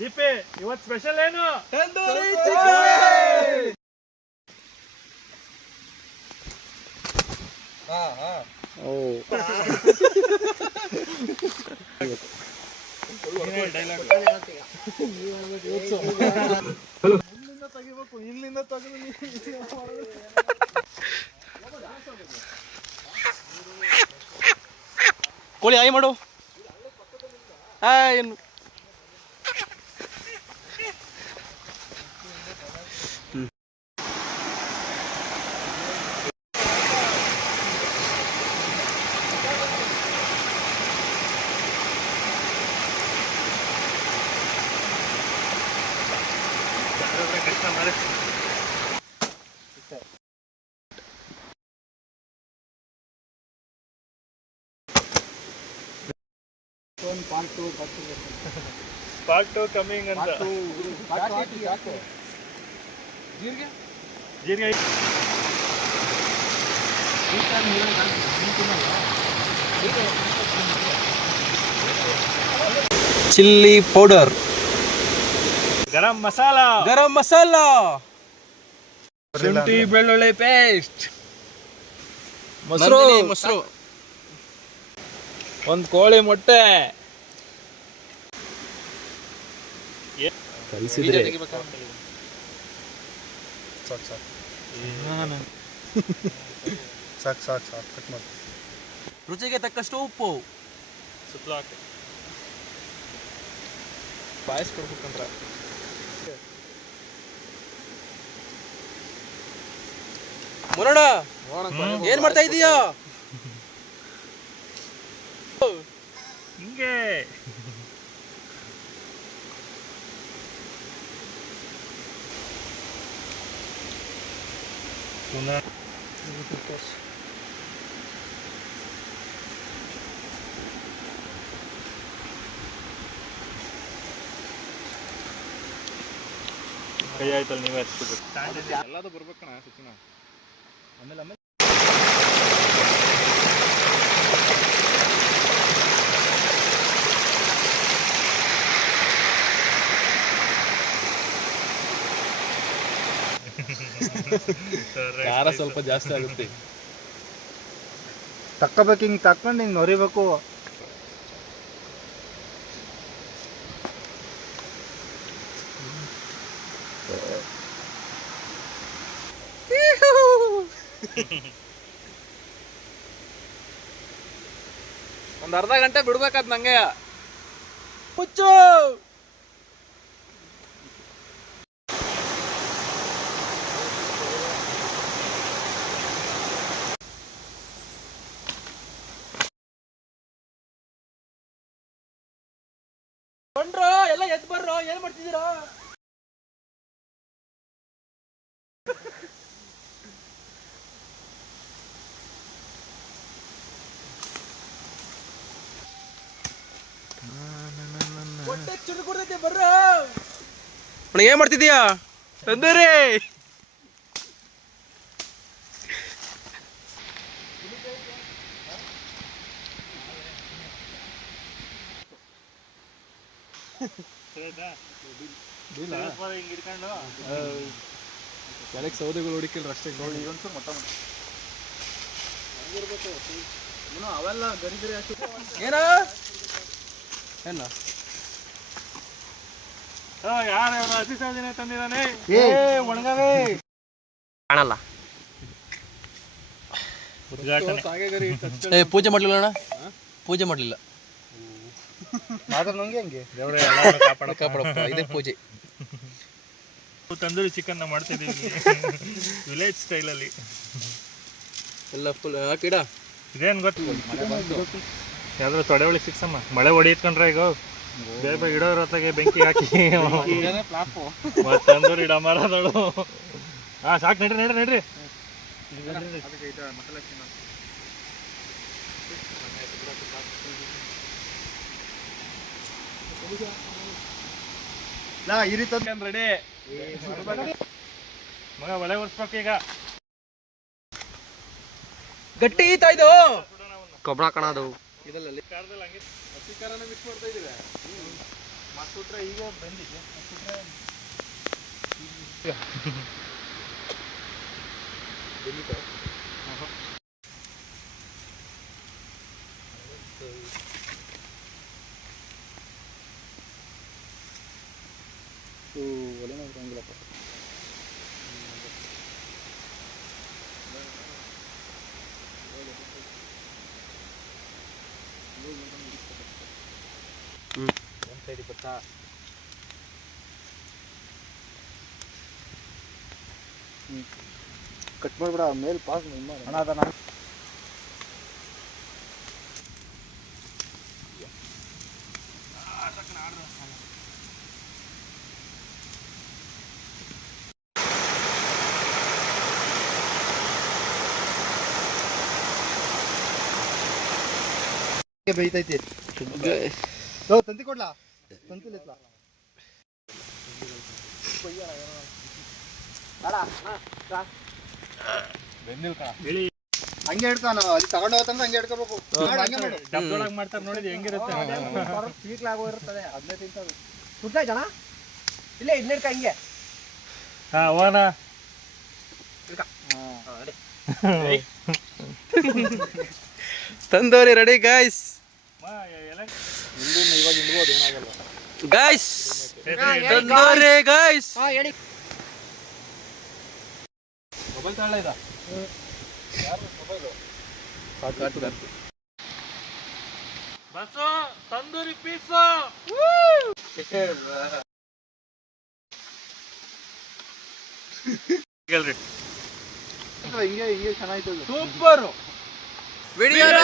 ದೀಪಿ ಇವತ್ತು ಸ್ಪೆಷಲ್ ಏನು? ತಂದೂರಿ ಚಿಕನ್. ಇಲ್ಲಿಂದ ತೆಗೆದು ಕೋಳಿ ಆಯ್ ಮಾಡು. ಏನು ಪಾರ್ಟ್ 2 ಕಮಿಂಗ್ ಅಂತ. ಜೀರಿಗೆ ಚಿಲ್ಲಿ ಪೌಡರ್, ಗರಂ ಮಸಾಲಾ, ಶುಂಠಿ ಬೆಳ್ಳುಳ್ಳಿ ಪೇಸ್ಟ್, ಮೊಸರು, ಒಂದು ಕೋಳಿ ಮೊಟ್ಟೆ ಕಲಿಸಿದ್ರೆ ಸಾಕು ಕಟ್ ಮಾಡಿ. ರುಚಿಗೆ ತಕ್ಕಷ್ಟು ಉಪ್ಪು. ಸುತ್ತಲೂ ಹಾಕಿ ಬಾಯಿಸ್ಕೊಡ್ಬೇಕಂದ್ರ ಮುರಣ ಏನ್ ಮಾಡ್ತಾ ಇದೀಯಾ? ಹಿಂಗೆ ಕೈ ಆಯ್ತಲ್ಲ ನೀವೇ ಹಚ್ಬೇಕು. ಎಲ್ಲದು ಬರ್ಬೇಕಣ ಸಚಿನ. ಆಮೇಲೆ ಖಾರ ಸ್ವಲ್ಪ ಜಾಸ್ತಿ ಆಗುತ್ತೆ. ತಕ್ಕೋಬೇಕು, ಹಿಂಗೆ ತಕ್ಕೊಂಡು ಹಿಂಗೆ ನೊರಿಬೇಕು. ಒಂದ್ ಅರ್ಧ ಗಂಟೆ ಬಿಡ್ಬೇಕಾದ್ ನಂಗೆ. ಮುಚ್ಚು. ಬಂಡ್ರೋ ಎಲ್ಲ ಎದ್ದು ಬರ್ರೋ, ಏನ್ ಮಾಡ್ತಿದ್ದೀರಾ? ಏನ್ ಮಾಡ್ತಿದೀಯಾ? ತಂದೂರಿ ಕೆಳಗೆ ಸೌದೆಗಳು ಹುಡುಕಿಲ್ರ ಅಷ್ಟೇ. ನೋಡಿ ಒಂಚೂರು ಮೊಟ್ಟ ಅವೆಲ್ಲ ಗರಿಗರಿ ಏನ ಏನ ಯಾರು ಹಸಿ ಸಾದಿನ ತಂದಿದ್ದಾನೆ? ಒಣಗವೇ ಕಾಣಲ್ಲ. ಪೂಜೆ ಮಾಡ್ಲಿಲ್ಲ ಅಣ್ಣ, ಪೂಜೆ ಮಾಡ್ಲಿಲ್ಲ. ಕಾಪಾಡಪ್ಪ, ಇದೇ ಪೂಜೆ. ತಂದೂರಿ ಚಿಕನ್ ಮಾಡ್ತಿದ್ದೀವಿ ವಿಲೇಜ್ ಸ್ಟೈಲಲ್ಲಿ. ಎಲ್ಲ ಫುಲ್ ಹಾಕಿಡ. ಇದೇನು ಗೊತ್ತು, ಯಾವ್ದಾದ್ರು ತೊಡೆ ಒಳಗೆ ಸಿಕ್ಸಮ್ಮ. ಮಳೆ ಹೊಡಿಯತ್ಕೊಂಡ್ರೆ ಈಗ ಬೇಗ ಇಡೋದ್ರ ಹೊತ್ತಿಗೆ ಬೆಂಕಿ ಹಾಕಿ ತಂದೂರಿ ಡಮರದಳು. ಹಾಂ ಸಾಕು, ನಡ್ರಿ. ರೆಡಿ ಮಗ, ಒಲೆ ಒರ್ಸ್ಬೇಕು ಈಗ. ಗಟ್ಟಿ ಈತ ಇದು ಕೊಬ್ಬಳ ಕಣದು. ಇದರಲ್ಲಿ ಖಾರದಲ್ಲಿ ಹಂಗೆ ಹಸಿ ಖಾರನ ಮಿಕ್ಸ್ ಮಾಡ್ತಾ ಇದೀವಿ. ಮಸ್ಬಿಟ್ರೆ ಈಗ ಬಂದಿದೆ. ಮಸ್ಬಿಟ್ರೆ ಬೆಂದಿತ್ತು. ಒಲೆನ ಇರಂಗಿಲ್ಲಪ್ಪ. ಒಂದು ಸೈಡ್ ಬರ್ತಾ ಕಟ್ ಮಾಡ್ಬಿಡ ಮೇಲೆ ಪಾಸ್ ಅಣ್ಣ ಅದನ್ನ ಬೇಯ್ತೈತಿ. ತಂತಿ ಕೊಡ್ಲಾ? ತಂತಿ ಹೇಳಿ ಹಂಗೆ ಹಿಡ್ತಾನ ಅಲ್ಲಿ ತಗೊಂಡು ಹೋಗ್ತಂದ್ರೆ ಹಂಗೆ ಹಿಡ್ಕೋಬೇಕು. ಡಬ್ಬದೊಳಗೆ ಮಾಡ್ತಾರೆ ನೋಡಿದ್ ಹೆಂಗಿರುತ್ತೆ. ಸ್ವೀಟ್ಲಾಗೋ ಇರ್ತದೆ ಅದನ್ನೇ ತಿಂತದು. ಸುಡ್ತಾ ಜನ ಇಲ್ಲೇ ಇದನ್ನಿಡ್ಕ ಹಿಂಗೆ ಹಾ ಅವನ ತಂದೋರಿ ರೆಡಿ ಗಾಯ್ಸ್ ಇವಾಗ ಇಡ್ಬೋದು ಏನಾಗಲ್ಲ. Guys tandoori guys. ಮೊಬೈಲ್ ತಗೊಳ್ಳ ಇದ ಯಾರು ಮೊಬೈಲು ಬಸ್ಸು ತಂದೂರಿ ಪೀಸ್ ಹಿಂಗೆ ಹಿಂಗೆ ಚೆನ್ನಾಯ್ತದೆ. ಸೂಪರ್ ವಿಡಿಯೋನ